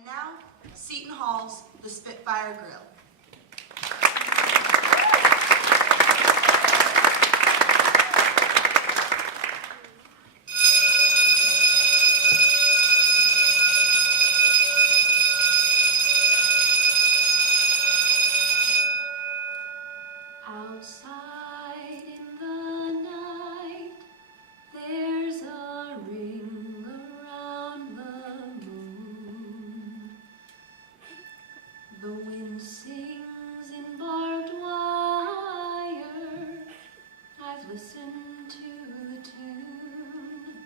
And now, Seton Hall's The Spitfire Grill. Outside in the night, there's a ring around the moon. The wind sings in barbed wire. I've listened to the tune.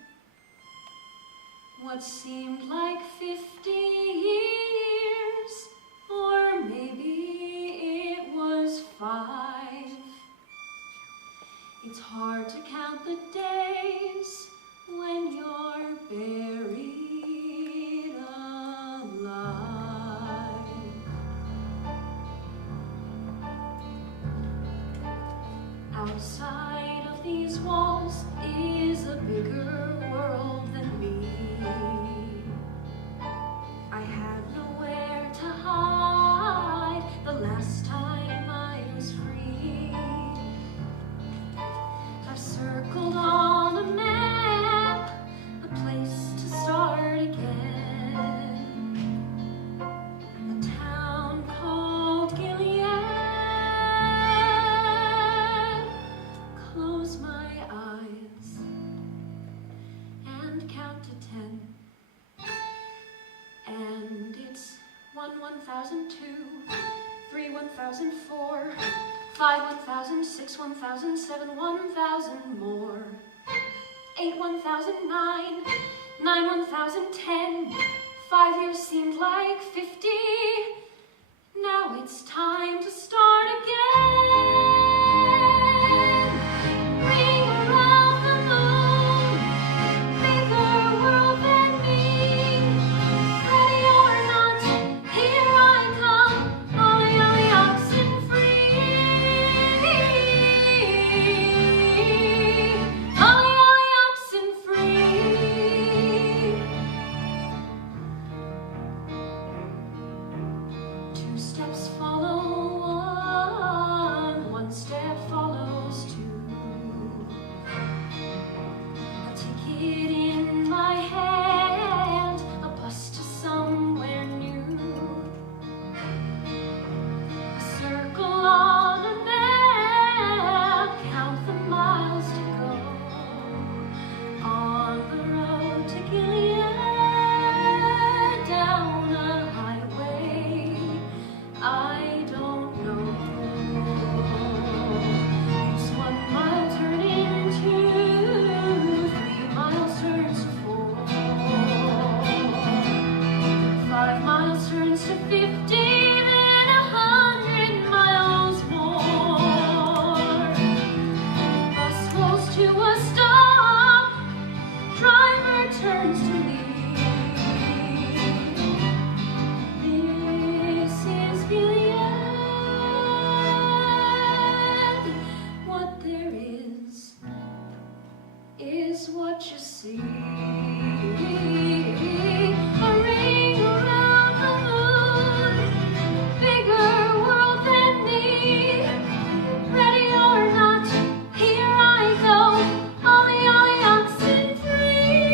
What seemed like 50 years, or maybe it was 5. It's hard to count the days when you're buried alive. Outside of these walls is a bigger world than me. I had nowhere to hide the last time I was free. I've circled on a map a place to start again. A town called Gilead. Close my eyes and count to 10. And it's 1, 1002, 3, 1004, 5, 1000, 6, 1000, 7, 1000 more, 8, 1009, 9, 1010. 5 years seemed like 50. Now it's time to start again. Ring around the moon, bigger world than me. Ready or not, here I come, ollie, oxen free. Ollie, oxen free. 2 steps follow 1, 1 step follows 2. A ticket in my hand, a bus to somewhere new. A circle on a map, count the miles to go. On the road to Gilead, down a highway I don't know. It's 1 mile turning to 3 miles turns to 4. 5 miles turns to 50, then 100 miles more. Bus rolls to a stop, driver turns to leave. This is Gilead. What there is what you see. A ring around the moon, bigger world than me. Ready or not, here I go, ollie, oxen free.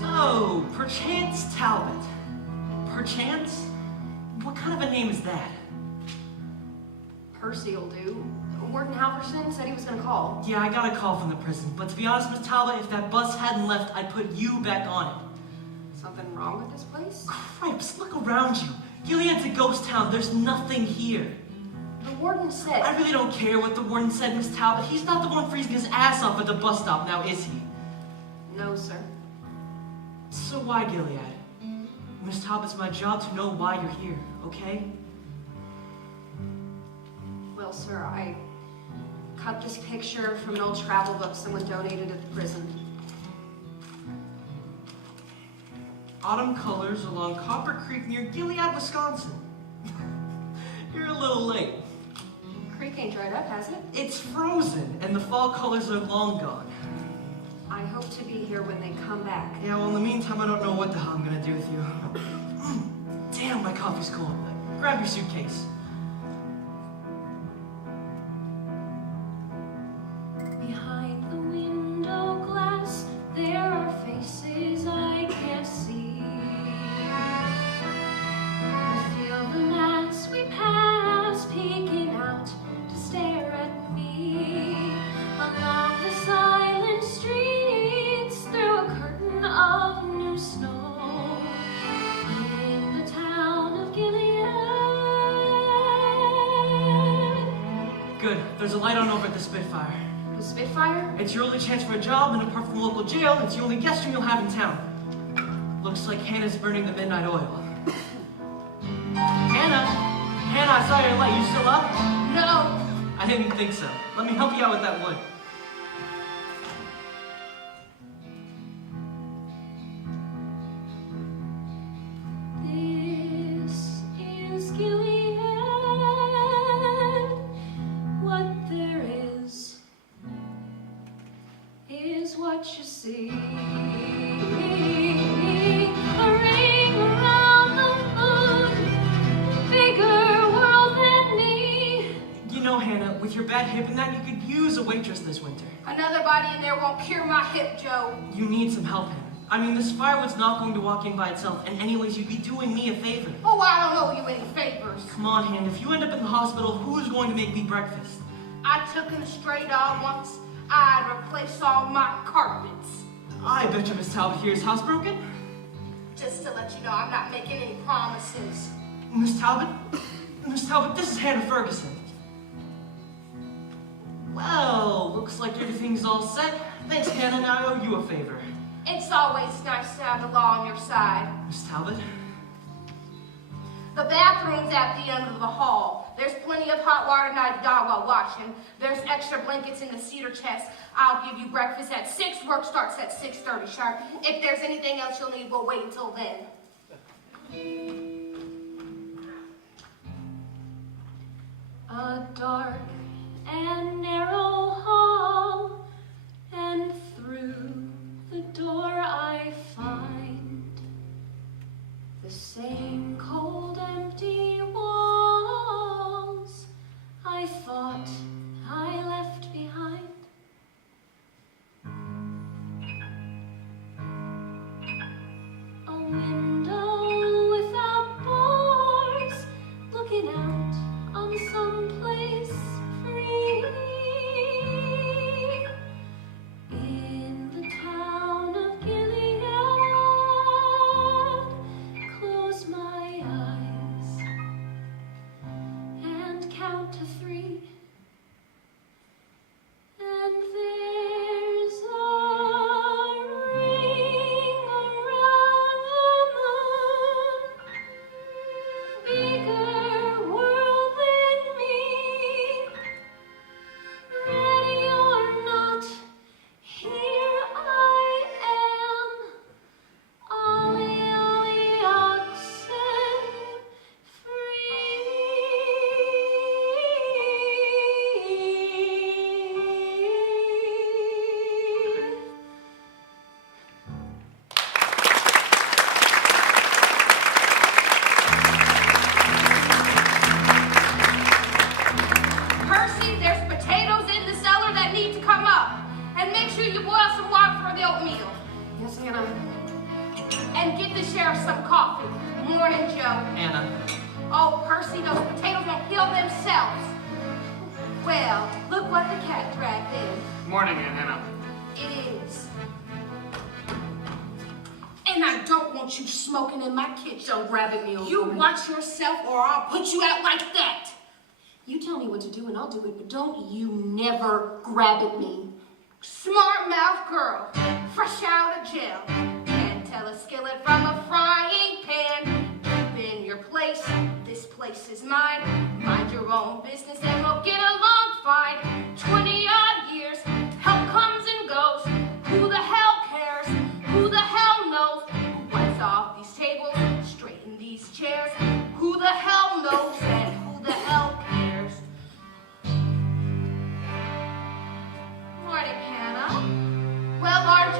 So, perchance Talbot. Perchance? What kind of a name is that? Percy'll do. Warden Halverson said he was gonna call. Yeah, I got a call from the prison, but to be honest, Miss Talbot, if that bus hadn't left, I'd put you back on it. Something wrong with this place? Cripes, look around you. Gilead's a ghost town. There's nothing here. The warden said. I really don't care what the warden said, Miss Talbot. He's not the one freezing his ass off at the bus stop now, is he? No, sir. So why Gilead? Miss Talbot, it's my job to know why you're here, okay? Well, sir, I cut this picture from an old travel book someone donated at the prison. Autumn colors along Copper Creek near Gilead, Wisconsin. You're a little late. Creek ain't dried up, has it? It's frozen, and the fall colors are long gone. I I hope to be here when they come back. Yeah, well, in the meantime, I don't know what the hell I'm gonna do with you. Damn, my coffee's cold. Grab your suitcase. Behind the window glass, there are faces I can't see. I feel them as we pass, peeking out to stare at me. Along the silent streets, through a curtain of new snow, in the town of Gilead. Good. There's a light on over at the Spitfire. The Spitfire? It's your only chance for a job, and apart from the local jail, it's the only guest room you'll have in town. Looks like Hannah's burning the midnight oil. Hannah! Hannah, I saw your light. You still up? No. I didn't think so. Let me help you out with that wood. This is Gilead. What there is what you see. A ring around the moon, bigger world than me. You know, Hannah, with your bad hip and that, you could use a waitress this winter. Another body in there won't cure my hip, Joe. You need some help, Hannah. I mean, this firewood's not going to walk in by itself, and anyways, you'd be doing me a favor. Oh, I don't owe you any favors. Come on, Hannah, if you end up in the hospital, who's going to make me breakfast? I took in a stray dog once. I'd replace all my carpets. I bet you Miss Talbot here is housebroken. Just to let you know, I'm not making any promises. Miss Talbot? Miss Talbot, this is Hannah Ferguson. Well, looks like everything's all set. Thanks, Hannah. Now I owe you a favor. It's always nice to have the law on your side. Miss Talbot? The bathroom's at the end of the hall. There's plenty of hot water and I dog while washing. There's extra blankets in the cedar chest. I'll give you breakfast at 6. Work starts at 6:30 sharp. If there's anything else you'll need, we'll wait until then. A dark and narrow hall, and through the door I find the same cold, empty walls I thought I left behind. A window without bars, looking out on some place free. In the town of Gilead, close my eyes and count to 3. And there's a ring around the moon, bigger world than me. Ready or not, here I am. Ollie, ollie, oxen, free. Percy, there's potatoes in the cellar that need to come up. And make sure you boil some water for the oatmeal. Yes, Hannah. And get the sheriff some coffee. Morning, Joe. Hannah. Oh, Percy, those potatoes won't heal themselves. Well, look what the cat dragged in. Morning, Aunt Hannah. It is. And I don't want you smoking in my kitchen. Don't grab at me, old You woman. watch yourself or I'll put you out like that. You tell me what to do and I'll do it, but don't you never grab at me. Smart mouth girl, fresh out of jail. Can't tell a skillet from a frying pan. Keep in your place, this place is mine. Mind your own business and we'll get along fine. 20 odd years, help comes and goes. Who the hell cares? Who the hell knows? Who wipes off these tables, straighten these chairs? Who the hell knows and who the hell cares? Morning, Hannah. Well, aren't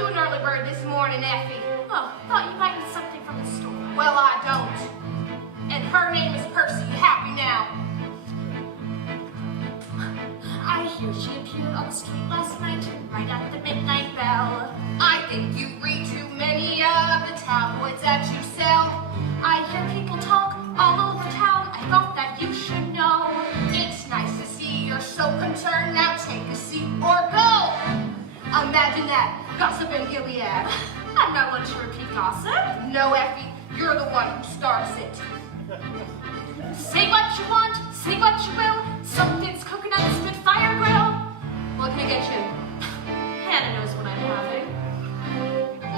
an Effie. Oh, thought you might need something from the store. Well, I don't. And her name is Percy. You happy now? I hear she appeared on the street last night, right at the midnight bell. I think you read too many of the tabloids that you sell. I hear people talk all over town. I thought that you should know. It's nice to see you're so concerned. Now take a seat or go. Imagine that. Gossip in Gilead. I'm not one to repeat gossip. No, Effie. You're the one who starts it. Say what you want, say what you will. Something's cooking at the Spitfire Grill. What can I get you? Hannah knows what I'm having.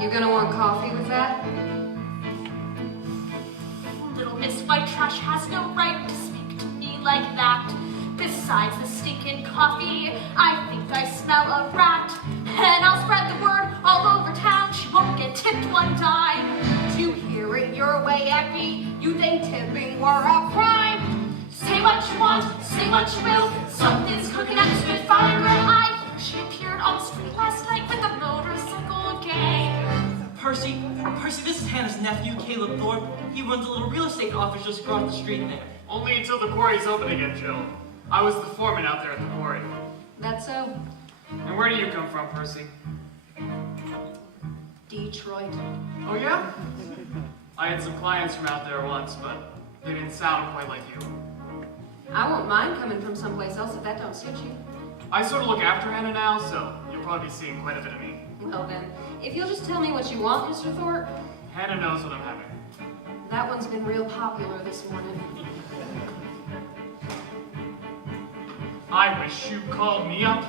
You gonna want coffee with that? Little Miss White Trash has no right to speak to me like that. Besides the stinking coffee, I think I smell a rat. And I'll spread the word all over town. She won't get tipped one dime. To hear it your way, Effie, you think tipping were a crime? Say what you want, say what you will. Something's cooking at the Spitfire Grill. I hear she appeared on the street last night with a motorcycle gang. Percy, this is Hannah's nephew, Caleb Thorpe. He runs a little real estate office just across the street there. Only until the quarry's open again, Jill. I was the foreman out there at the quarry. That's so. And where do you come from, Percy? Detroit. Oh, yeah? I had some clients from out there once, but they didn't sound quite like you. I won't mind coming from someplace else if that don't suit you. I sort of look after Hannah now, so you'll probably be seeing quite a bit of me. Well then, if you'll just tell me what you want, Mr. Thorpe. Hannah knows what I'm having. That one's been real popular this morning. I wish you called me up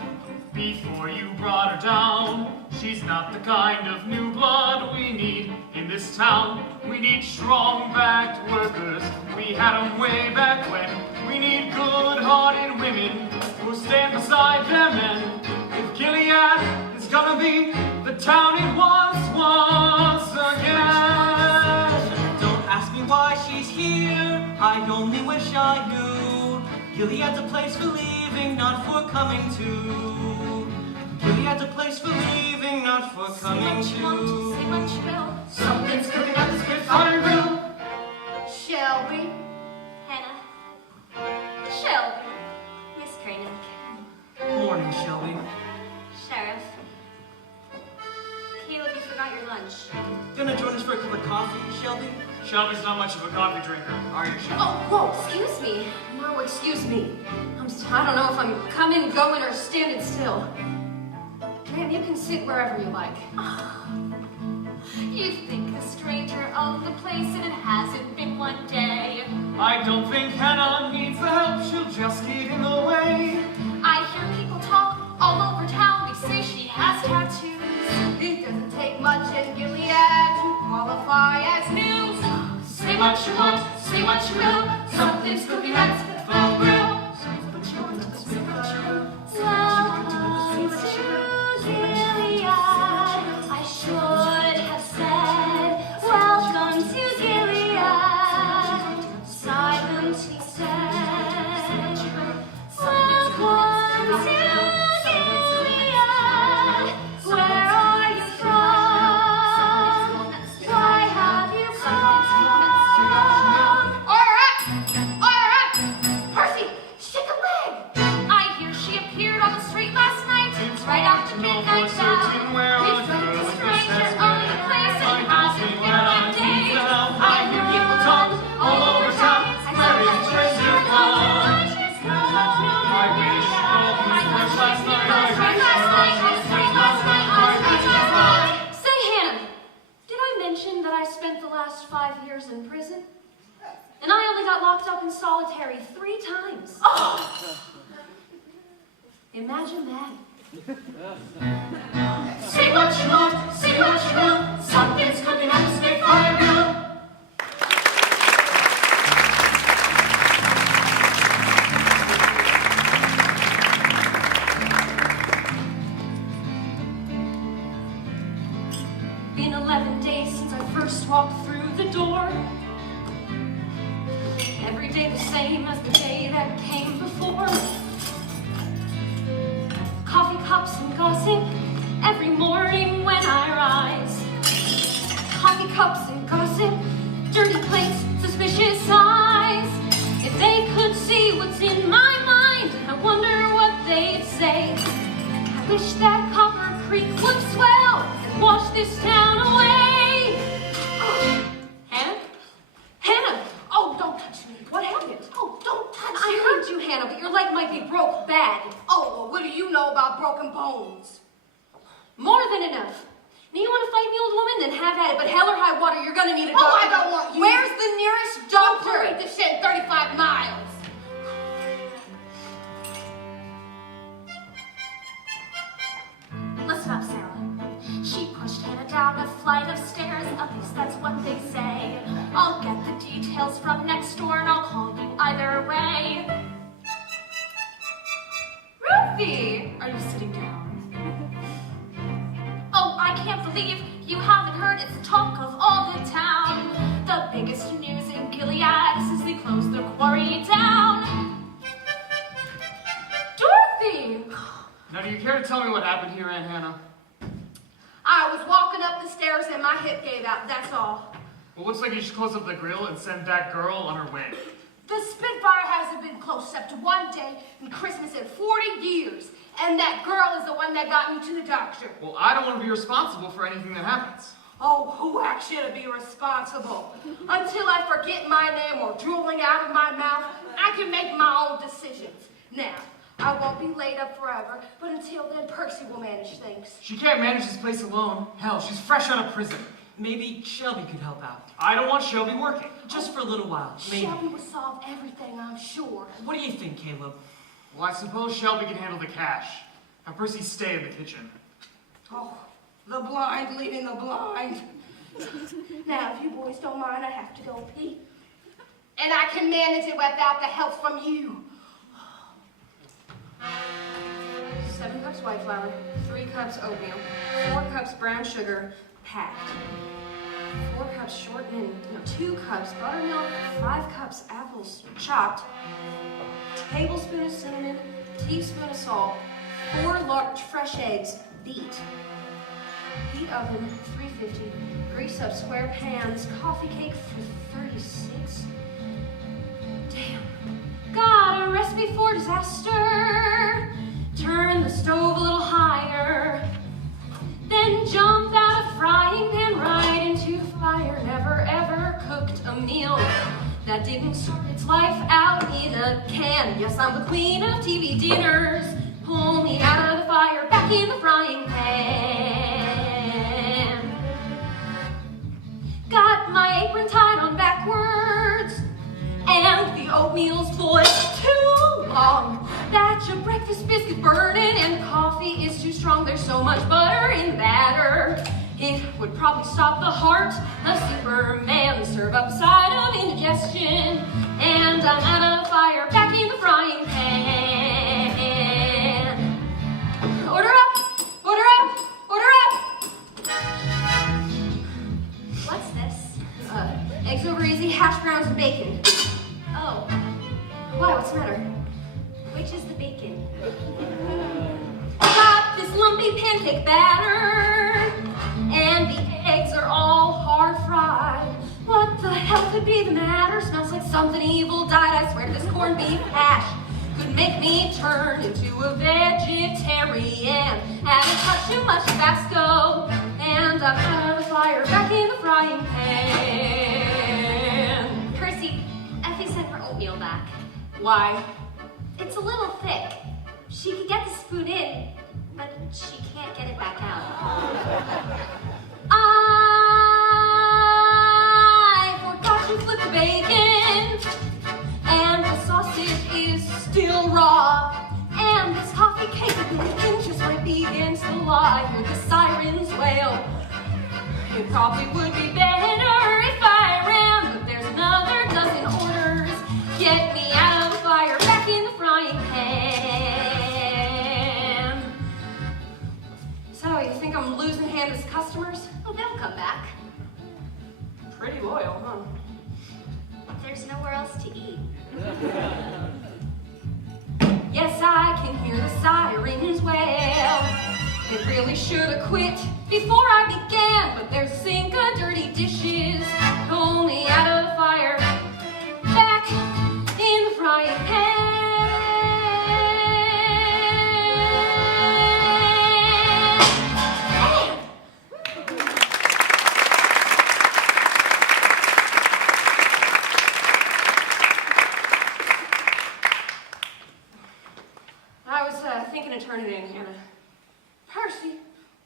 before you brought her down. She's not the kind of new blood we need in this town. We need strong-backed workers. We had 'em way back when. We need good-hearted women who stand beside their men. If Gilead is gonna be the town it once again. Don't ask me why she's here. I only wish I knew. Gilead's a place for leaving, not for coming to. Gilead's a place for leaving, not for coming Say what you want, to. say what you will. Something's cooking at the Spitfire Grill. Shelby. Hannah. Shelby. Miss Cranick. Morning, Shelby. Sheriff. Caleb, you forgot your lunch. Gonna join us for a cup of coffee, Shelby? Shelby's not much of a coffee drinker, are you, Shelby? Oh, whoa, excuse me. No, excuse me. I don't know if I'm coming, going, or standing still. Ma'am, you can sit wherever you like. You think a stranger owned the place and it hasn't been one day. I don't think Hannah needs the help, she'll just get in the way. I hear people talk all over town. They say she has tattoos. It doesn't take much in Gilead to qualify as news. Say what you want, say what you will. Something's cooking at the Spitfire Grill. Welcome to Gilead. I should have said, welcome to Gilead. Silent he said, welcome to Gilead. Where are you from? Why have you come? All right, Percy, shake a leg. I hear she appeared on the street last night, right after midnight bell. It's a stranger on the place and hasn't been one day. I hear people talk all over town. Where is stranger gone? I wish all these words last night. Say, Hannah, did I mention that I spent the last 5 years in prison? And I only got locked up in solitary 3 times. Oh! Imagine that. Say what you want, say what you will. Something's cooking at the Spitfire Grill. Been 11 days since I first walked through the door. Every day the same as the day that came before. Coffee cups and gossip every morning when I rise. Nasty cups and gossip, dirty plates, suspicious eyes. If they could see what's in my mind, I wonder what they'd say. I wish that Copper Creek would swell and wash this town away. Oh, Hannah? Hannah! Oh, don't touch me. What happened? Oh, don't touch me. I heard you, Hannah, but your leg might be broke bad. Oh, well, what do you know about broken bones? More than enough. Now you want to fight me, old woman? Then have at it. But hell or high water, you're gonna need a doctor. Oh, I don't want you. Where's the nearest Don't doctor? hurry to shed 35 miles. Listen up, Sarah. She pushed Hannah down a flight of stairs. At least that's what they say. I'll get the details from next door and I'll call you either way. Ruthie! Are you sitting down? Oh, I can't believe you haven't heard. It's the talk of all the town. The biggest news in Gilead since they closed the quarry down. Dorothy! Now, do you care to tell me what happened here, Aunt Hannah? I was walking up the stairs and my hip gave out, that's all. Well, looks like you should close up the grill and send that girl on her way. The Spitfire hasn't been closed except one day in Christmas in 40 years. And that girl is the one that got me to the doctor. Well, I don't want to be responsible for anything that happens. Oh, who asked you to be responsible? Until I forget my name or drooling out of my mouth, I can make my own decisions. Now, I won't be laid up forever, but until then, Percy will manage things. She can't manage this place alone. Hell, she's fresh out of prison. Maybe Shelby could help out. I don't want Shelby working. Just for a little while, maybe. Shelby will solve everything, I'm sure. What do you think, Caleb? Well, I suppose Shelby can handle the cash. Have Percy stay in the kitchen. Oh, the blind leading the blind. Now, if you boys don't mind, I have to go pee. And I can manage it without the help from you. 7 cups white flour, 3 cups oatmeal, 4 cups brown sugar, packed. 4 cups shortened, 2 cups buttermilk, 5 cups apples chopped, tablespoon of cinnamon, teaspoon of salt, 4 large fresh eggs beat. Heat oven 350, grease up square pans, coffee cake for 36. Damn. Got a recipe for disaster. Turn the stove a little higher. Then jump out a frying pan right into the fire. Never ever cooked a meal that didn't start its life out in a can. Yes, I'm the queen of TV dinners. Pull me out of the fire, back in the frying pan. Got my apron tied on backwards, and the oatmeal's boiled too long. Batch of breakfast biscuits burning, and coffee is too strong. There's so much butter in batter, it would probably stop the heart of Superman. Serve up side of indigestion, and I'm out of the fire, back in the frying pan. Order up! Order up! Order up! What's this? Eggs over easy, hash browns, and bacon. Oh. Why? What's the matter? Which is the bacon? Got this lumpy pancake batter, and the eggs are all hard fried. What the hell could be the matter? Smells like something evil died. I swear this corned beef hash could make me turn into a vegetarian. Add a touch too much Tabasco, and I'm out of the fire, back in the frying pan. Percy, Effie sent her oatmeal back. Why? It's a little thick. She could get the spoon in, but she can't get it back out. I forgot to flip the bacon, and the sausage is still raw, and this coffee cake of bacon just might be against the law. I heard the sirens wail. It probably would be better if I ran, but there's another dozen orders. Get me out of the fire, back in the frying pan. So, you think I'm losing Hannah's customers? Oh, they'll come back. Pretty loyal, huh? There's nowhere else to eat. Yes, I can hear the sirens wail. They really should have quit before I began, but there's a sink of dirty dishes, only out of the fire, back in the frying pan. I was thinking of turning it in, Hannah. Percy,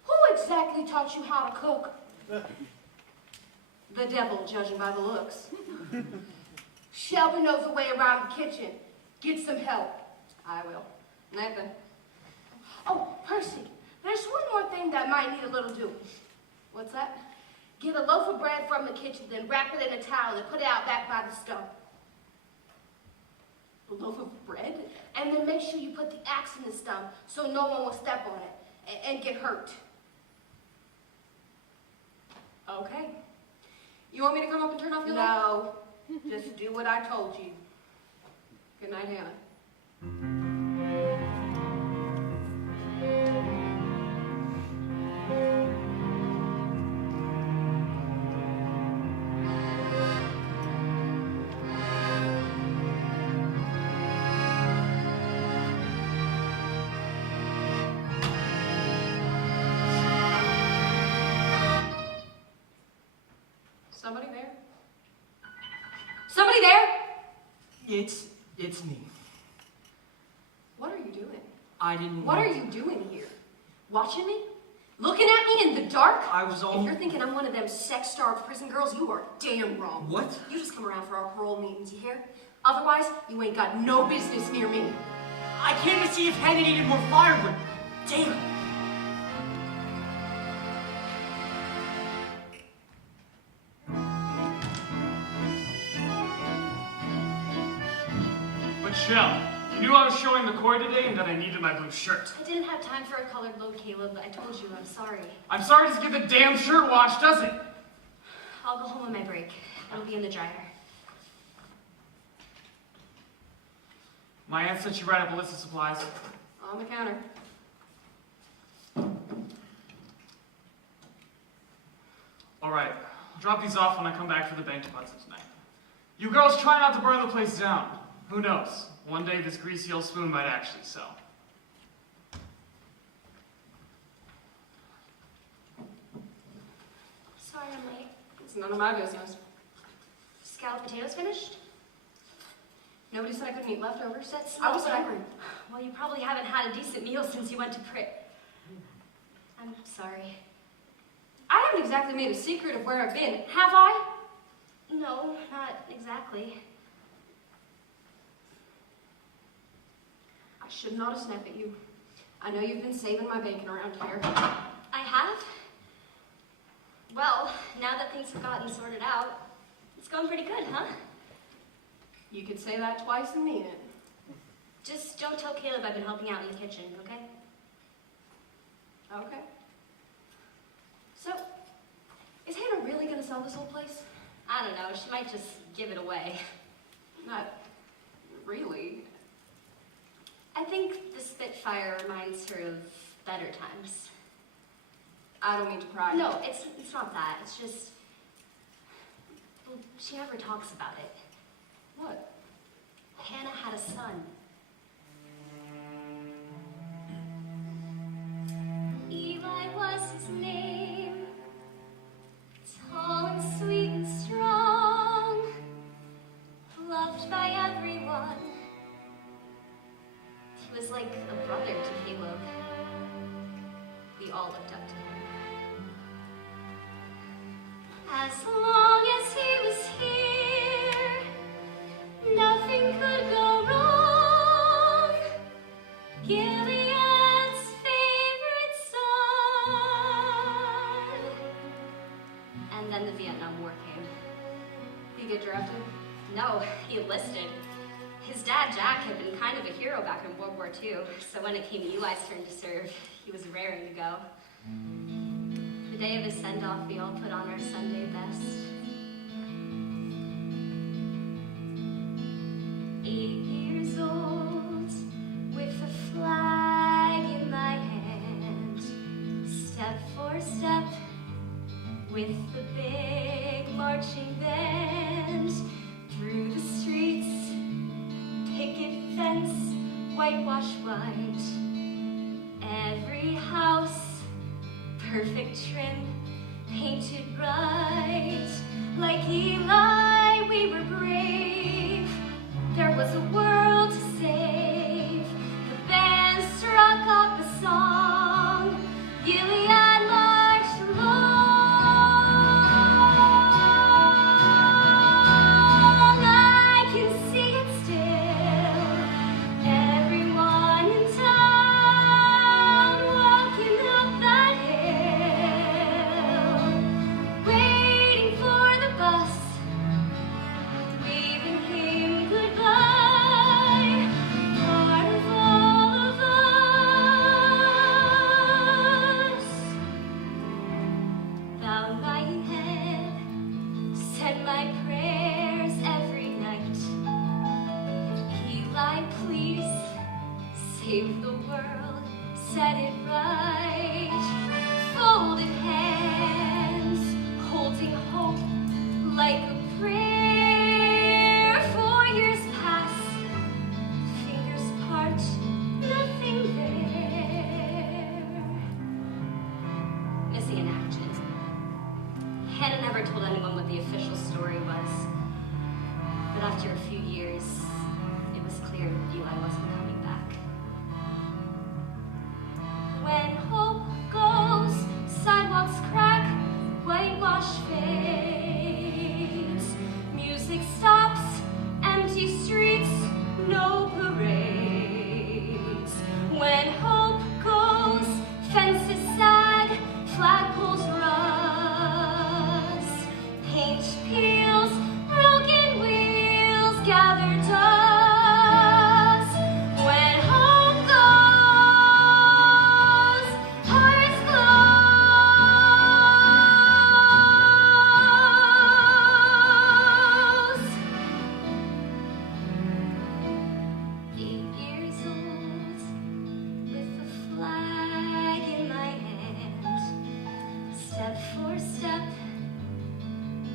who exactly taught you how to cook? The devil, judging by the looks. Shelby knows the way around the kitchen. Get some help. I will. Nathan. Oh, Percy, there's one more thing that might need a little doing. What's that? Get a loaf of bread from the kitchen, then wrap it in a towel and put it out back by the stove. A loaf of bread? And then make sure you put the axe in the stump so no one will step on it and get hurt. Okay. You want me to come up and turn off your light? No, just do what I told you. Good night, Hannah. Somebody there? Somebody there? It's me. What are you doing? I didn't. What are you doing here? Watching me? Looking at me in the dark? I was all. If you're thinking I'm one of them sex-starved prison girls, you are damn wrong. What? You just come around for our parole meetings, you hear? Otherwise, you ain't got no business near me. I came to see if Hannah needed more firewood. Damn. But Shell, you knew I was showing the Coy today and that I needed my blue shirt. I didn't have time for a colored load, Caleb. I told you, I'm sorry. I'm sorry to get the damn shirt washed, does it? I'll go home on my break. It'll be in the dryer. My aunt said she write up a list of supplies. On the counter. All right, drop these off when I come back for the bank deposit tonight. You girls try not to burn the place down. Who knows? One day this greasy old spoon might actually sell. Sorry I'm late. It's none of my business. Scalloped potatoes finished? Nobody said I couldn't eat leftovers. That's I not was what hungry. Well, you probably haven't had a decent meal since you went to I'm sorry. I haven't exactly made a secret of where I've been, have I? No, not exactly. I should not have snapped at you. I know you've been saving my bacon around here. I have? Well, now that things have gotten sorted out, it's going pretty good, huh? You could say that twice and mean it. Just don't tell Caleb I've been helping out in the kitchen, okay? Okay. So, is Hannah really gonna sell this whole place? I don't know, she might just give it away. Not really. I think the Spitfire reminds her of better times. I don't mean to pry. No, it's not that. It's just, well, she never talks about it. What? Hannah had a son. Eli was his name. Tall and sweet and strong. Loved by everyone. He was like a brother to Caleb. We all looked up to him. As long as he was here, nothing could go wrong. Gilead's favorite son. And then the Vietnam War came. Did he get drafted? No, he enlisted. His dad, Jack, had been kind of a hero back in World War II, so when it came Eli's turn to serve, he was raring to go. The day of his send-off, we all put on our Sunday best. 8 years old, with a flag in my hand, whitewash white. Every house, perfect trim, painted bright. Like Eli, we were brave. There was a world to save. The band struck up a song. Gilead marched along. I can see it still. Everyone in town walking up that hill, waiting for the bus, waving him goodbye. Part of all of us. Bowed my head, said my prayers every night. Eli, please save the world, set it right. Folded hands, holding hope like a prayer. 4 years pass, fingers part, nothing there. Missing in action. Hannah never told anyone what the official story was, but after a few years, it was clear Eli wasn't coming back. When hope goes, sidewalks crack, whitewash fades. Music stops, empty streets, no parades. When hope goes, fences sag, flagpoles rust. Paint peels, broken wheels gather dust. When hope goes, hearts close. 8 years old, with the flag in my hand, step for step,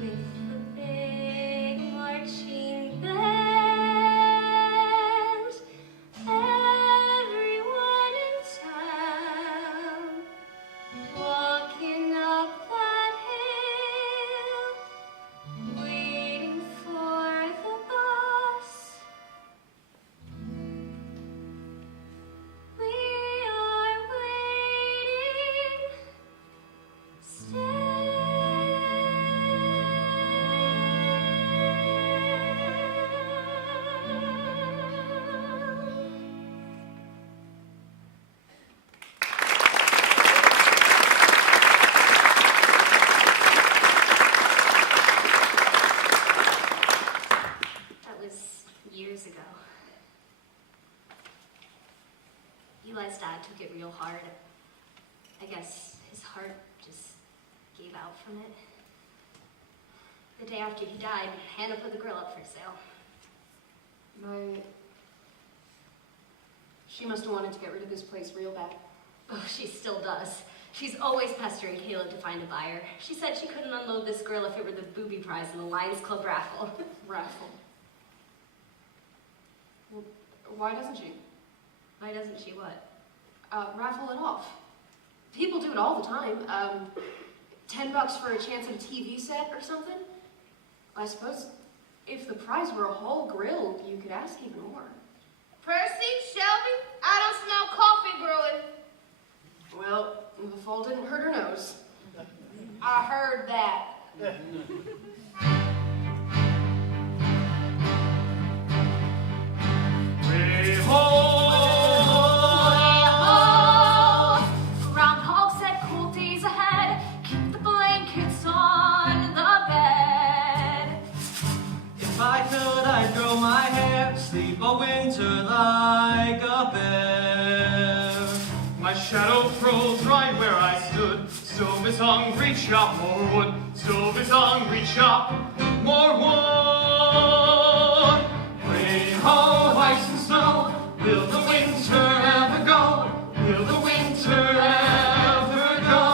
with the big marching band. Everyone in town walking up that hill, waiting for the bus. We are waiting That was years ago. Eli's dad took it real hard. I guess his heart just gave out from it. The day after he died, Hannah put the grill up for sale. She must have wanted to get rid of this place real bad. Oh, she still does. She's always pestering Caleb to find a buyer. She said she couldn't unload this grill if it were the booby prize in the Lions Club raffle. Raffle. Well, why doesn't she? Why doesn't she what? Raffle it off. People do it all the time. $10 for a chance at a TV set or something? I suppose if the prize were a whole grill, you could ask even more. Percy, Shelby, I don't smell coffee brewing. Well, the fall didn't hurt her nose. I heard that. Groundhog said cool days ahead. Keep the blankets on the bed. If I could, I'd grow my hair, sleep a winter like a bear. My shadow froze right where I stood. Stove is hungry, chop more wood. Stove is hungry, chop more wood. Rain, ho, ice and snow. Will the winter ever go? Will the winter ever go?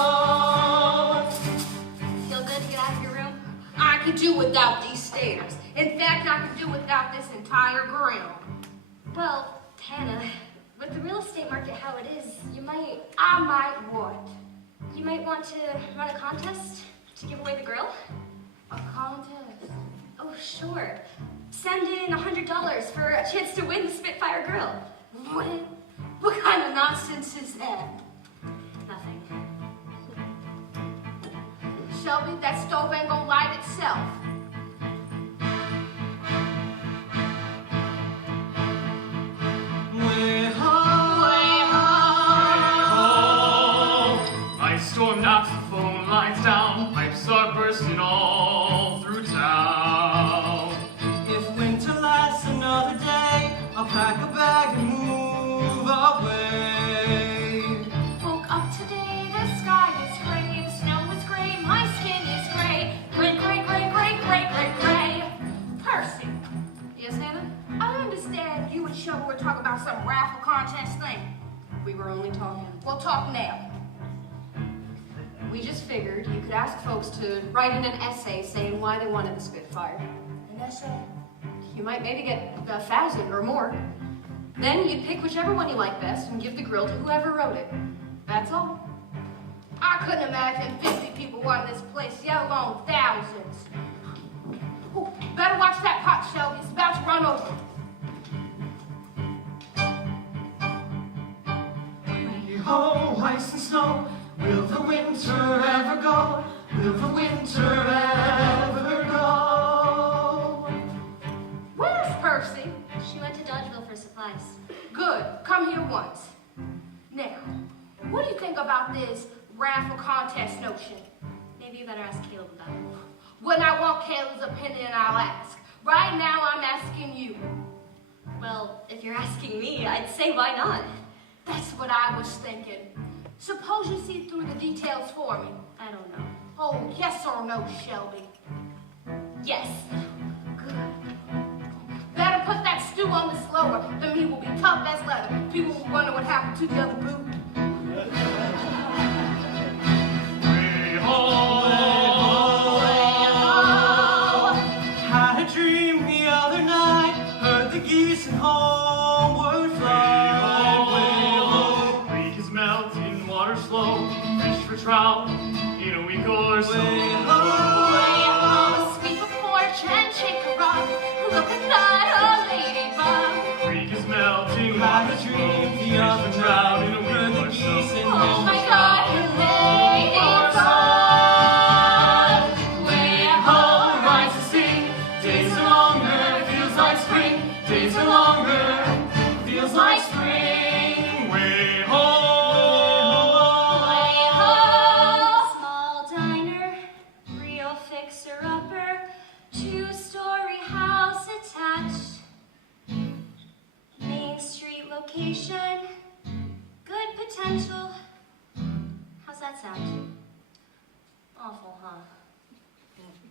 Feel good to get out of your room? I could do without these stairs. In fact, I could do without this entire grill. Well, Hannah, with the real estate market how it is, you might what? want to run a contest to give away the grill? A contest? Oh, sure. Send in $100 for a chance to win the Spitfire Grill. What kind of nonsense is that? Nothing. Shelby, that stove ain't gonna light itself. Storm knocks the phone lines down, pipes are bursting all through town. If winter lasts another day, I'll pack a bag and move away. Woke up today, the sky is gray, the snow is gray, my skin is gray. Gray, gray, gray, gray, gray, gray, gray. Percy, Yes, Hannah? I understand you and Shelby were talking about some raffle contest thing. We were only talking. We'll talk now. We just figured you could ask folks to write in an essay saying why they wanted the Spitfire. An essay? You might maybe get 1,000 or more. Then you'd pick whichever one you like best and give the grill to whoever wrote it. That's all. I couldn't imagine 50 people wanting this place, let alone thousands. Ooh, better watch that pot, Shelby. It's about to run over. Oh, ice and snow, will the winter ever go? Will the winter ever go? Where's Percy? She went to Dodgeville for supplies. Good. Come here once. Now, what do you think about this raffle contest notion? Maybe you better ask Caleb about it. When I want Caleb's opinion, I'll ask. Right now, I'm asking you. Well, if you're asking me, I'd say why not? That's what I was thinking. Suppose you see through the details for me. I don't know. Oh, yes or no, Shelby? Yes. Good. Better put that stew on the slower. The meat will be tough as leather. People will wonder what happened to the other boot. Way ho, Had a dream the other night, heard the geese and homeward fly. creek is melting, water slow, fish for trout in a week or so. Sweep a porch and shake a rock. Look at that, a ladybug. Creek is melting, Had water a slow, dream the fish other for trout in a night, heard the week or geese so. and Oh my homeward God, fly. ladybug. Way ho, rise to sing. Days are longer, feels like spring. Days are longer, feels like spring. Way ho. Small diner, real fixer-upper, two-story house attached. Main Street location, good potential. How's that sound? Awful, huh?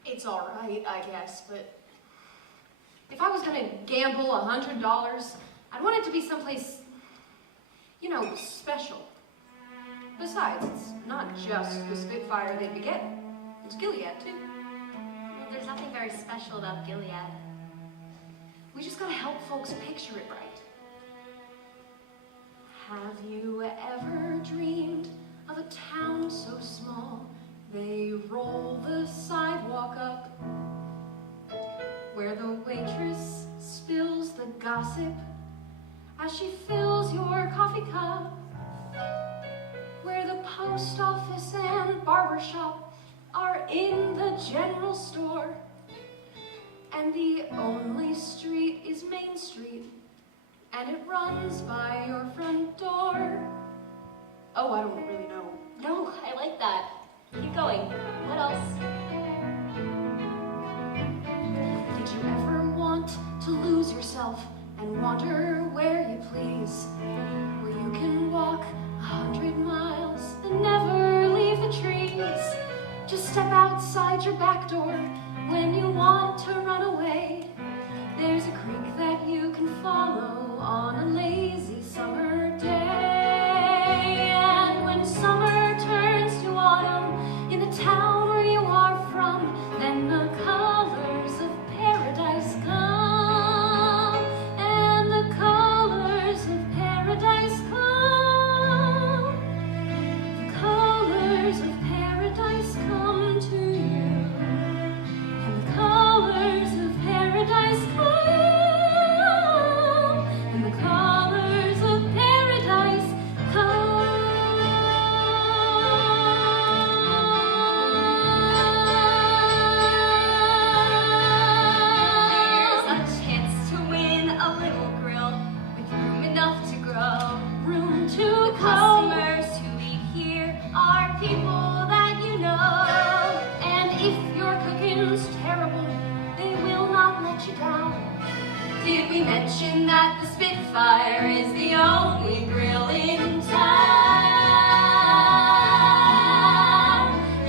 It's all right, I guess, but if I was gonna gamble $100, I'd want it to be someplace, special. Besides, it's not just the Spitfire they'd be getting. It's Gilead, too. Well, there's nothing very special about Gilead. We just gotta help folks picture it right. Have you ever dreamed of a town so small they roll the sidewalk up, where the waitress spills the gossip as she fills your coffee cup, where the post office and barber shop are in the general store, and the only street is Main Street, and it runs by your front door. Oh, I don't really know. No, I like that. Keep going. What else? Did you ever want to lose yourself and wander where you please, where you can walk 100 miles and never leave the trees? Just step outside your back door when you want to run away. There's a creek that you can follow on a lazy summer day. And when summer turns to autumn in the town where you are from, then the colors of paradise come, and the colors of mention that the Spitfire is the only grill in town.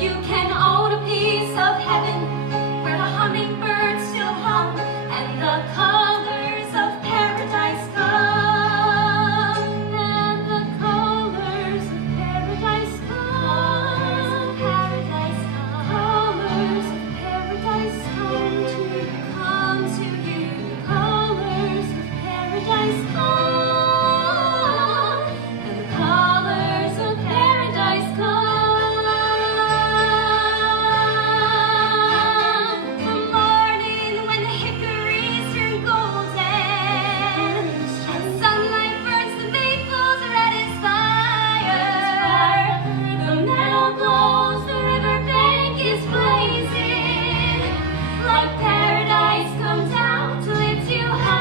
You can own a piece of heaven where the hummingbirds still hum and the colors of paradise come. And the colors of paradise come. Paradise come. Colors of paradise come to you. Come to you. Colors of paradise come. And the colors of paradise come. The morning when the hickories turn golden and sunlight burns the maples red as fire. The meadow glows, the river bank is blazing like paradise come down to lift you higher.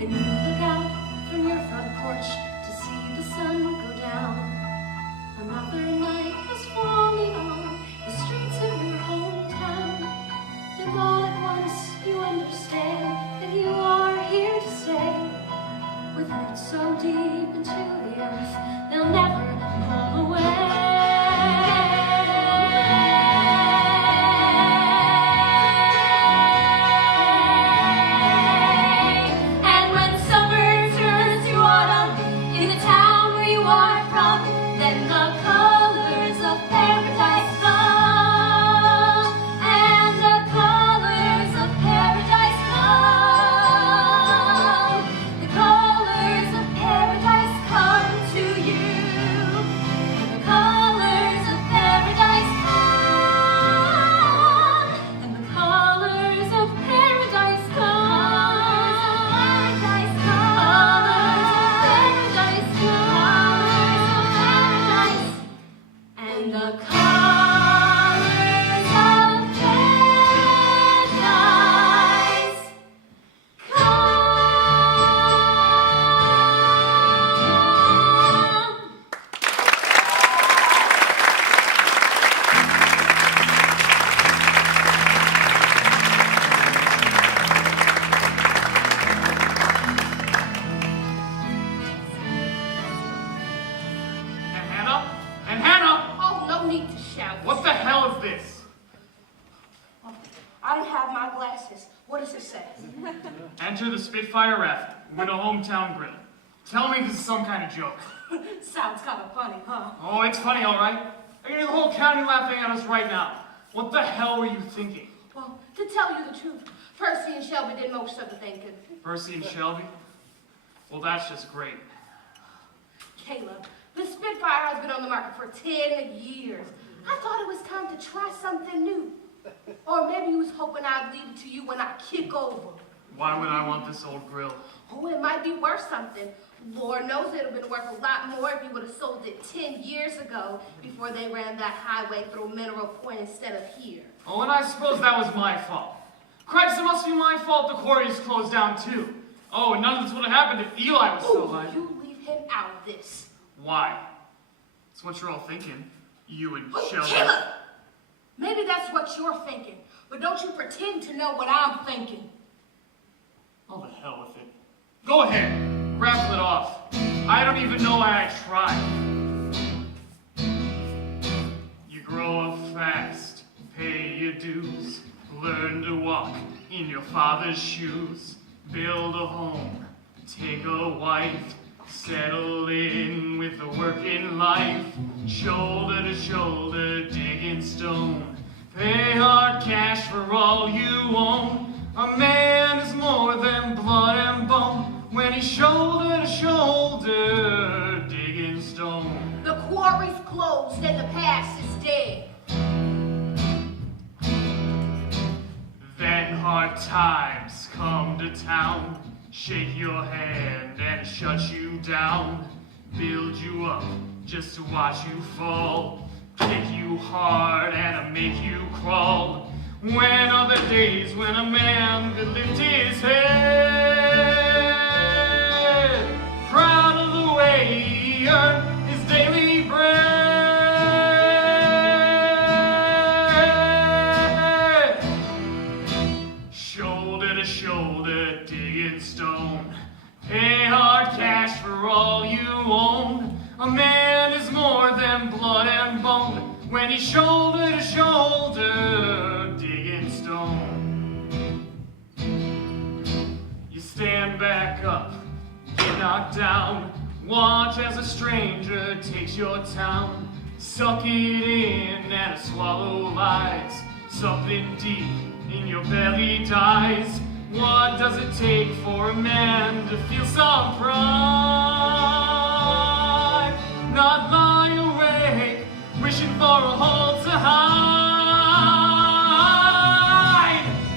And you look out from your front porch to see the sun go down. Another night is falling on the streets of your hometown. And all at once you understand that you are here to stay. With roots so deep into the earth, they'll never pull away. And when summer turns to autumn in the town where you are from, then the colors of paradise come. And the colors of paradise come. The colors of paradise come to you. And the colors of paradise come. And the colors of paradise come. Paradise come. Colors of paradise come. And the colors of paradise come. And Hannah? And Hannah! Oh, no need to shout. What the hell is this? I don't have my glasses. What does it say? Enter the Spitfire Grill with a hometown grill. Tell me this is some kind of joke. Sounds kind of funny, huh? Oh, it's funny, all right. I can hear the whole county laughing at us right now. What the hell were you thinking? Well, to tell you the truth, Percy and Shelby did most of the thinking. Percy and Shelby? Well, that's just great. Caleb, the Spitfire has been on the market for 10 years. I thought it was time to try something new. Or maybe you was hoping I'd leave it to you when I kick over. Why would I want this old grill? Oh, it might be worth something. Lord knows it would have been worth a lot more if you would have sold it 10 years ago before they ran that highway through Mineral Point instead of here. Oh, and I suppose that was my fault. Christ, it must be my fault the quarry is closed down too. Oh, and none of this would have happened if Eli was still Oh, alive. you leave him out of this. Why? That's what you're all thinking. You and Oh, Shelby. Caleb! Maybe that's what you're thinking, but don't you pretend to know what I'm thinking. Oh, the hell with it. Go ahead. Raffle it off. I don't even know why I tried. You grow up fast, pay your dues, learn to walk in your father's shoes, build a home, take a wife, settle in with a working life, shoulder to shoulder, digging stone, pay hard cash for all you own. A man is more than blood and bone when he's shoulder to shoulder, digging stone. The quarry's closed and the past is dead. Then hard times come to town, shake your hand and shut you down, build you up just to watch you fall, kick you hard and make you crawl. When are the days when a man could lift his head, proud of the way he earned his daily bread? shoulder to shoulder, digging stone. Pay hard cash for all you own. A man is more than blood and bone when he's shoulder to shoulder, digging stone. You stand back up, get knocked down. Watch as a stranger takes your town. Suck it in and swallow lies. Something deep in your belly dies. What does it take for a man to feel some pride? Not lie awake, wishing for a hole to hide.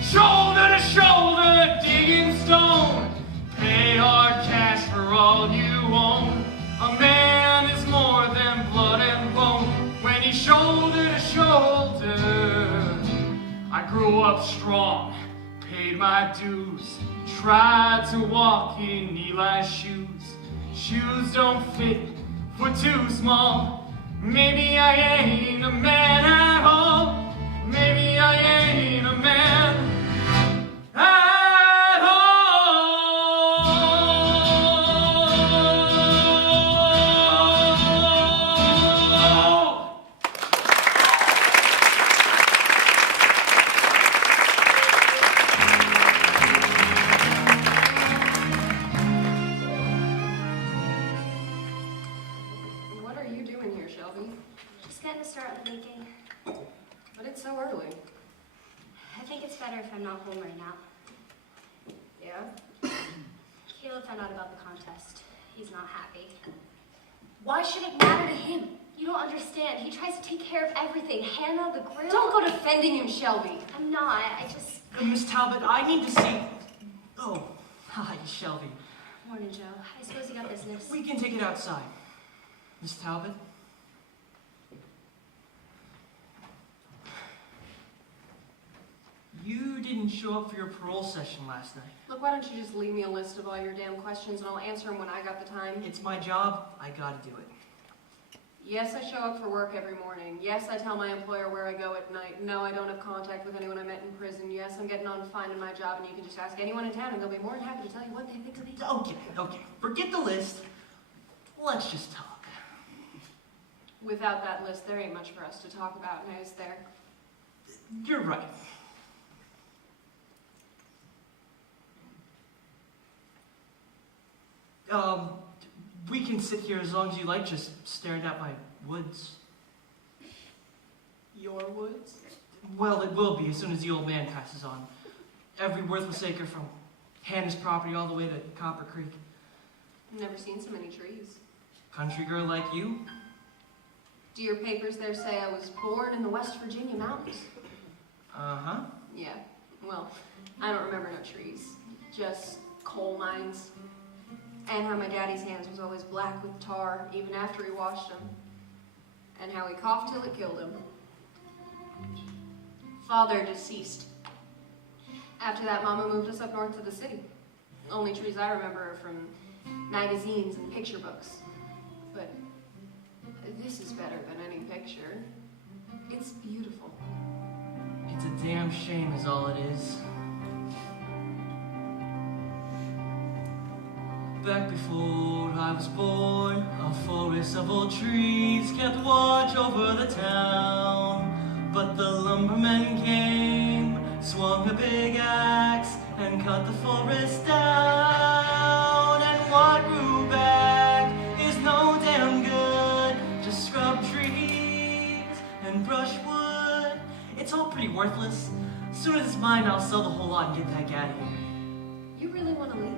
Shoulder to shoulder, digging stone. Pay hard cash for all you own. A man is more than blood and bone when he's shoulder to shoulder. I grew up strong, paid my dues, tried to walk in Eli's shoes. Shoes don't fit, foot too small. Maybe I ain't a man at all. Maybe I ain't a man at all. What are you doing here, Shelby? Just getting to start with baking. But it's so early. I think it's better if I'm not home right now. Yeah? Caleb found out about the contest. He's not happy. Why should it matter to him? You don't understand. He tries to take care of everything. Hannah, the grill. Don't go defending him, Shelby. I'm not. I just... Miss Talbot, I need to see... Oh, hi, Shelby. Morning, Joe. I suppose you got business. We can take it outside. Miss Talbot? You didn't show up for your parole session last night. Look, why don't you just leave me a list of all your damn questions and I'll answer them when I got the time? It's my job. I gotta do it. Yes, I show up for work every morning. Yes, I tell my employer where I go at night. No, I don't have contact with anyone I met in prison. Yes, I'm getting on fine in my job, and you can just ask anyone in town, and they'll be more than happy to tell you what they think of me. Okay. Forget the list. Let's just talk. Without that list, there ain't much for us to talk about, now is there? You're right. We can sit here as long as you like, just staring at my woods. Your woods? Well, it will be as soon as the old man passes on. Every worthless acre from Hannah's property all the way to Copper Creek. Never seen so many trees. Country girl like you? Do your papers there say I was born in the West Virginia mountains? Uh-huh. Yeah, well, I don't remember no trees. Just coal mines. And how my daddy's hands was always black with tar, even after he washed them. And how he coughed till it killed him. Father deceased. After that, Mama moved us up north to the city. Only trees I remember are from magazines and picture books. But this is better than any picture. It's beautiful. It's a damn shame is all it is. Back before I was born, a forest of old trees kept watch over the town. But the lumbermen came, swung a big axe, and cut the forest down. And what grew back is no damn good, just scrub trees and brushwood. It's all pretty worthless. As soon as it's mine, I'll sell the whole lot and get the heck out of here. You really want to leave?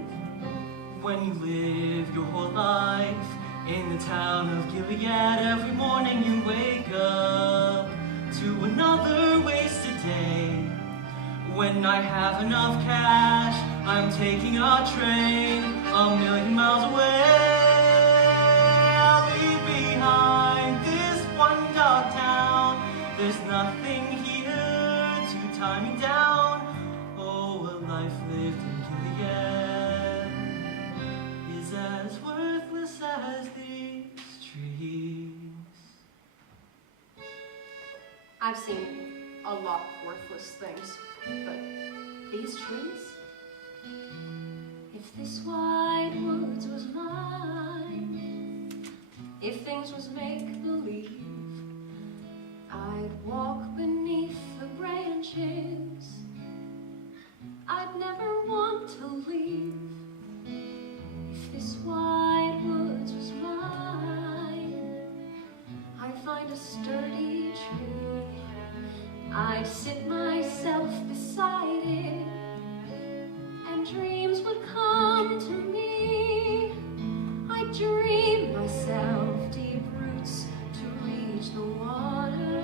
When you live your whole life in the town of Gilead, every morning you wake up to another wasted day. When I have enough cash, I'm taking a train 1,000,000 miles away. I'll leave behind this one dog town. There's nothing here to tie me down. Oh, a life lived in Gilead is as worthless as these trees. I've seen a lot of worthless things, but these trees? If this wide woods was mine, if things was make-believe, I'd walk beneath the branches, I'd never want to leave. If this wide woods was mine, I'd find a sturdy tree, I'd sit myself beside it, and dreams would come to me. I'd dream myself deep roots to reach the water.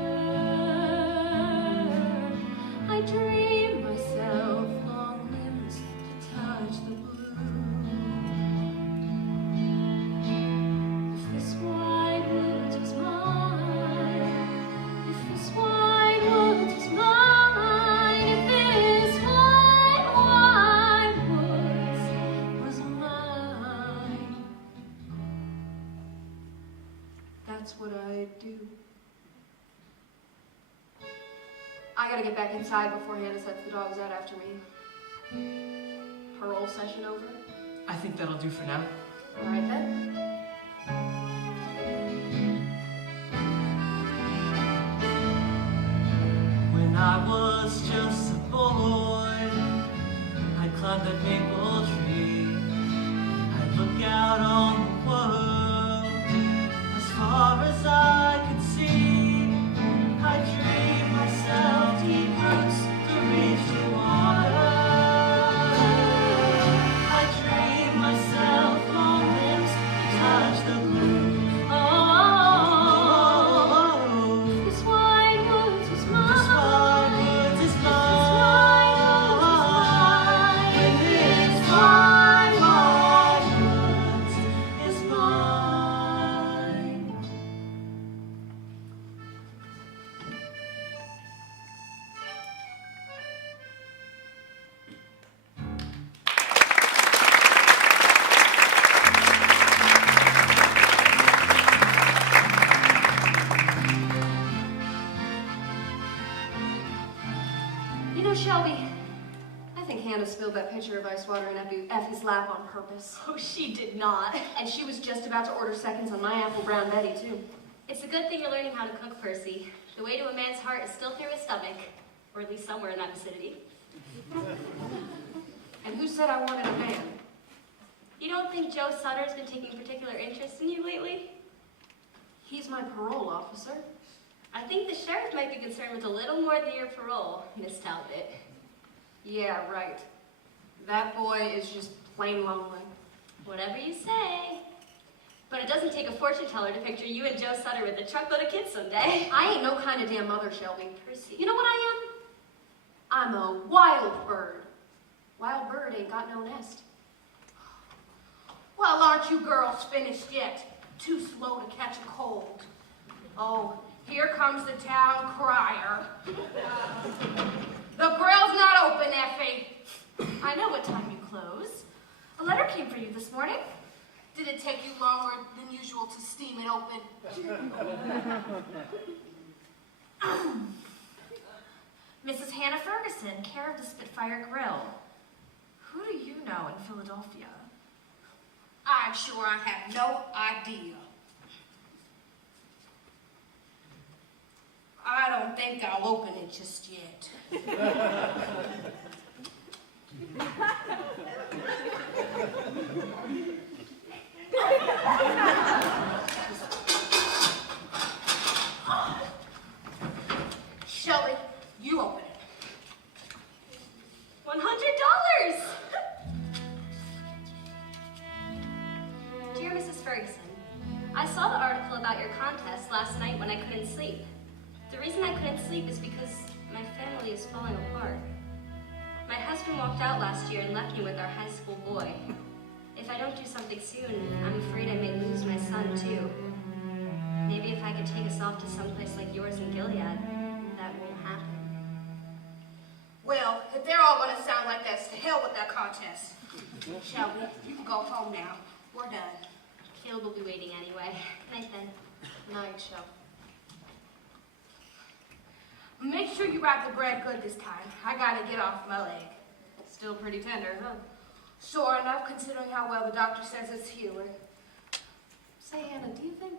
I'd dream myself long limbs to touch the blue. If this wide woods was mine, if this wide woods was mine, if this wide woods was mine, that's what I'd do. I gotta get back inside before Hannah sets the dogs out after me. Parole session over? I think that'll do for now. All right then. When I was just a boy, I'd climb that maple tree. I'd look out on the world as far as I could see. I'd dream myself deep roots to reach the water. I'd dream myself long limbs to touch the blue. Oh, This wide woods was this mine. wide woods is mine. This This wide woods is mine. You know, Shelby, I think Hannah spilled that pitcher of ice water in Effie's lap on purpose. Oh, she did not. And she was just about to order seconds on my apple brown Betty, too. It's a good thing you're learning how to cook, Percy. The way to a man's heart is still through his stomach, or at least somewhere in that vicinity. And who said I wanted a man? You don't think Joe Sutter's been taking particular interest in you lately? He's my parole officer. I think the sheriff might be concerned with a little more than your parole, Miss Talbot. Yeah, right. That boy is just plain lonely. Whatever you say. But it doesn't take a fortune teller to picture you and Joe Sutter with a truckload of kids someday. I ain't no kind of damn mother, Shelby. Percy. You know what I am? I'm a wild bird. Wild bird ain't got no nest. Well, aren't you girls finished yet? Too slow to catch a cold. Oh, here comes the town crier. The grill's not open, Effie. I know what time you close. A letter came for you this morning. Did it take you longer than usual to steam it open? Mrs. Hannah Ferguson, care of the Spitfire Grill. Who do you know in Philadelphia? I'm sure I have no idea. I don't think I'll open it just yet. Shelby, you open it. $100! Dear Mrs. Ferguson, I saw the article about your contest last night when I couldn't sleep. The reason I couldn't sleep is because my family is falling apart. My husband walked out last year and left me with our high school boy. If I don't do something soon, I'm afraid I may lose my son too. Maybe if I could take us off to someplace like yours in Gilead, that won't happen. Well, if they're all going to sound like that, to hell with that contest. Shelby, you can go home now. We're done. Caleb will be waiting anyway. Night then. Night, Shelby. Make sure you wrap the bread good this time. I gotta get off my leg. Still pretty tender, huh? Sore enough considering how well the doctor says it's healing. Say, Hannah, do you think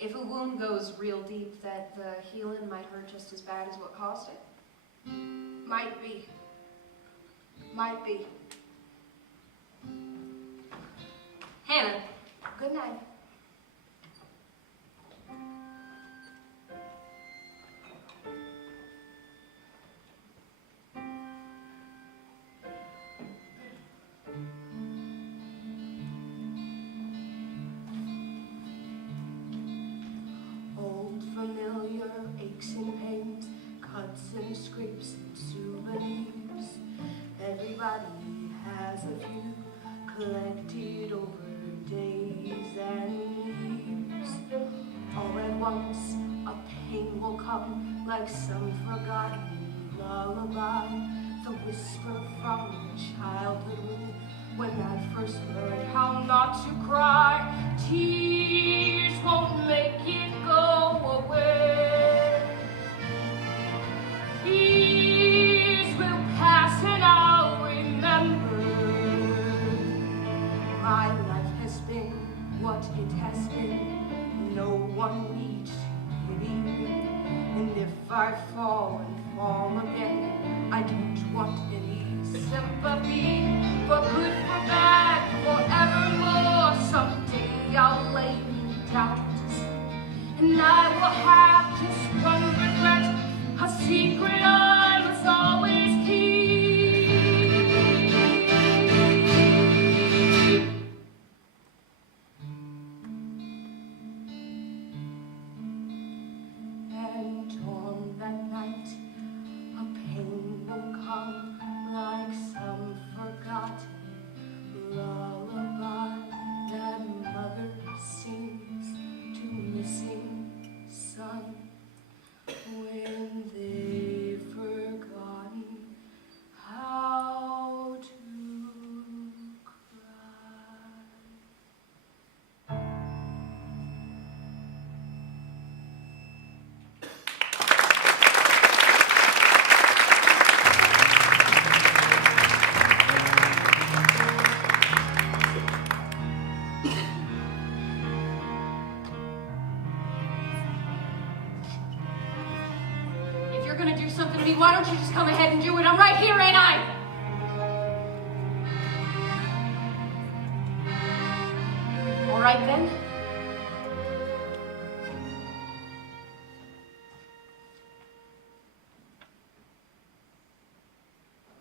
if a wound goes real deep that the healing might hurt just as bad as what caused it? Might be. Might be. Hannah. Good night. Old familiar aches and pains, cuts and scrapes and souvenirs. Everybody has a few collected over days and years. All at once, a pain will come like some forgotten lullaby. The whisper from childhood womb when I first learned how not to cry. Tears won't make it go away. Years will pass and I'll remember. My life has been what it has been. No one needs to pity me. And if I fall and fall again, I don't want any sympathy. For good, for bad, forevermore. Someday I'll lay me down to sleep, and I will have just one regret, a secret I must always keep. And on that night, a pain will come like some forgotten lullaby that mother sings to missing son when they've forgotten how to cry. If you're gonna do something to me, why don't you just come ahead and do it? I'm right here, ain't I? All right, then.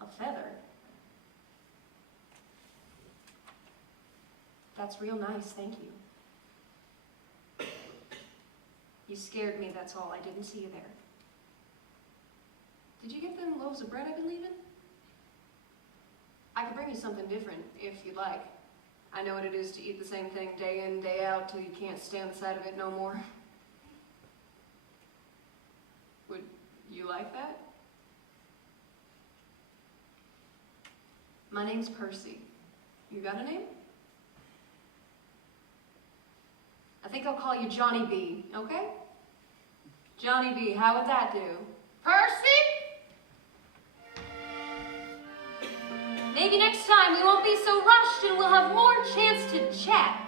A feather? That's real nice, thank you. You scared me, that's all. I didn't see you there. Did you get them loaves of bread I've been leaving? I could bring you something different, if you'd like. I know what it is to eat the same thing day in, day out, till you can't stand the sight of it no more. Would you like that? My name's Percy. You got a name? I think I'll call you Johnny B, okay? Johnny B, how would that do? Percy? Maybe next time we won't be so rushed and we'll have more chance to chat.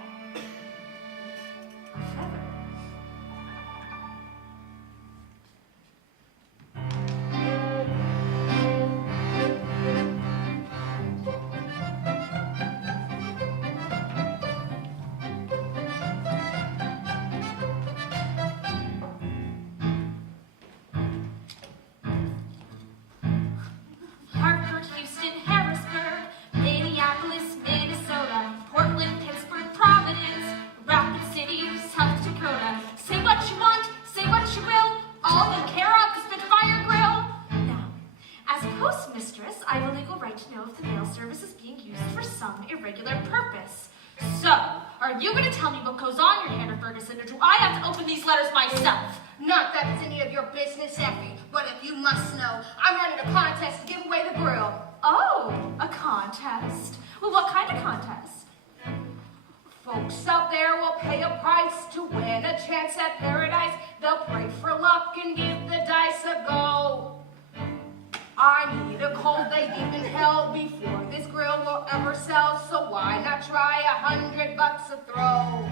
A feather. Hartford, Houston, Harrisburg, Minneapolis, Minnesota, Portland, Pittsburgh, Providence, Rapid City, South Dakota. Say what you want, say what you will, all the care of the Spitfire Grill. Now, as postmistress, I have a legal right to know if the mail service is being used for some irregular purpose. So, are you going to tell me what goes on your Hannah Ferguson, or do I have to open these letters myself? Not that it's any of your business, Effie, but if you must know, I'm running a contest to give away the grill. Oh, a contest. Well, what kind of contest? Folks out there will pay a price to win a chance at paradise. They'll pray for luck and give the dice a go. I need a cold day deep in hell before this grill will ever sell. So why not try $100 a throw?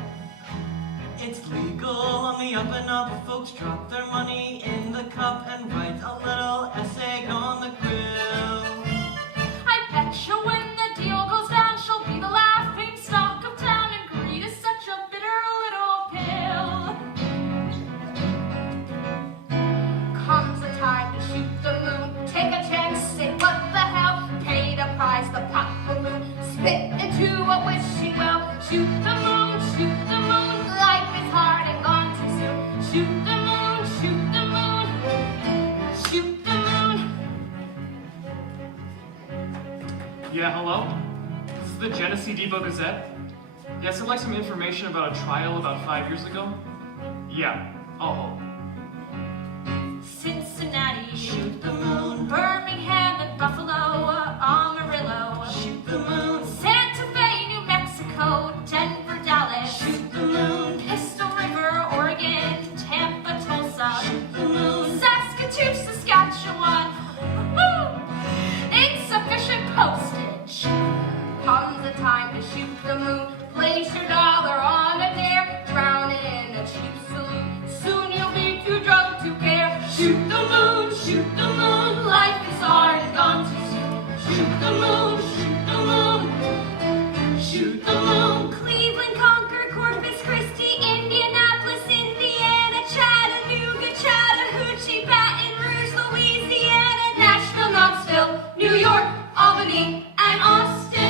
It's legal on the up and up. Folks drop their money in the cup and write a little essay on the grill. I bet you when the deal goes down, she'll be the laughing stock of town, and greed is such a bitter little pill. Comes a time to shoot the moon. Take a chance, say what the hell. Pay the price, the pop balloon. Spit into a wishing well. Shoot the moon, shoot the moon. Life is hard and gone too soon. Shoot the moon, shoot the moon. Shoot the moon. Yeah, hello? This is the Genesee Depot Gazette? Yes, I'd like some information about a trial about 5 years ago. Yeah, I'll hold. Cincinnati, Shoot the moon. Birmingham and Buffalo, Amarillo, Shoot the moon. Santa Fe, New Mexico, Denver, Dallas, Shoot the moon. Pistol River, Oregon, Tampa, Tulsa, Shoot the moon. Saskatoon, Saskatchewan. Woo! Insufficient postage. Comes a time to shoot the moon. Place your dollar on a dare. Drown it in a cheap saloon. Soon you'll be too drunk to care. Shoot the moon, shoot the moon. Life is hard and gone too soon. Shoot the moon, shoot the moon. Shoot the moon. Cleveland, Concord, Corpus Christi, Indianapolis, Indiana, Chattanooga, Chattahoochee, Baton Rouge, Louisiana, Nashville, Knoxville, New York, Albany, and Austin.